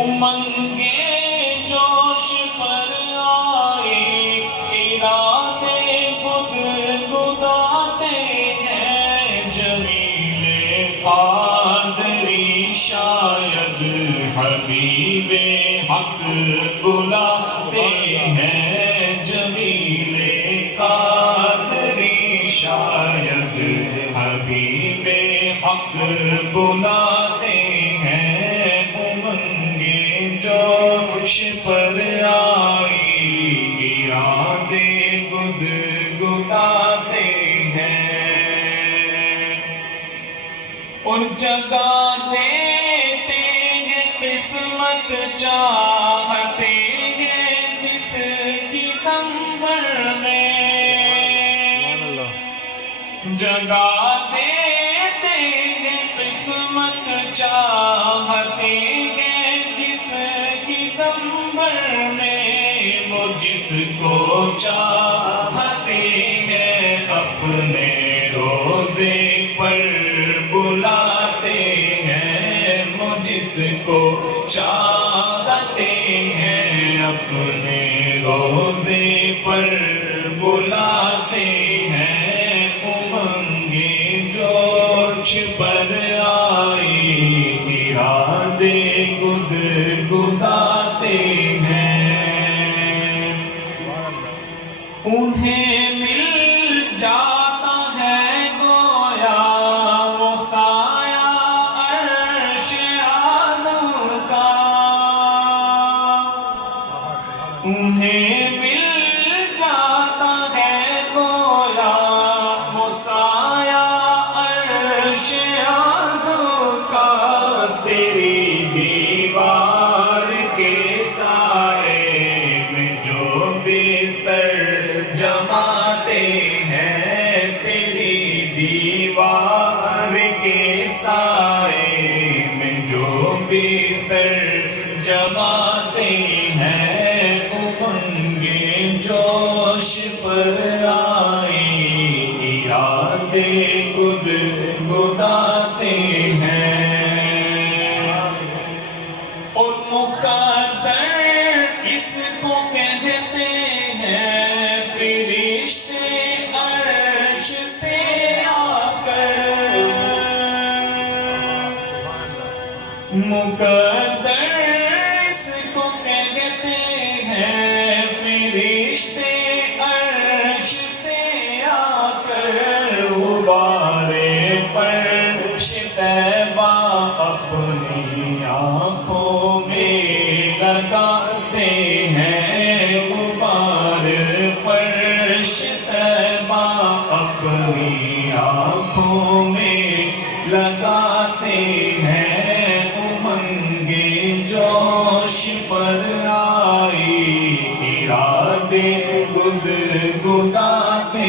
امنگیں جوش پر آئے، ارادے گدگداتے ہیں، جمیل قادری شاید حبیب حق بلاتے ہیں، جمیل قادری شاید حبیب حق بلاتے ہیں، امنگیں جوش پر آئی، ارادے گدگداتے ہیں، اور جگہ دیتے ہیں قسمت چاہتے ہیں جس کی دمبر میں، جگہ دیتے ہیں قسمت چاہتے ہیں جس کی دمبر میں، وہ جس کو چاہتے ہیں اپنے روزے پر بلاتے ہیں، وہ جس کو چاہتے ہیں اپنے روزے پر بلاتے ہیں، امنگیں جوش پر آئی، ارادے گدگداتے ہیں، انہیں مل جاتا ہے گویا وہ سایہ عرش اعظم کا، انہیں مل جاتا ہے گویا وہ سایہ عرش اعظم کا، تیری دیوار کے سائے میں جو بستر جماتے ہیں، تیری دیوار کے سائے میں جو بستر جماتے ہیں، امنگیں جوش پر آئی، ارادے گدگداتے ہیں، اور مقدر اس کو کہتے ہیں، فرشتے عرش سے آ کر، مقدر اس کو کہتے ہیں، فرشتے عرش سے آ کر، غبار فرش طیبہ اپنی آنکھوں میں لگاتے ہیں، غبار فرش طیبہ اپنی آنکھوں میں لگاتے ہیں، امنگیں جوش پر آئی، ارادے گدگداتے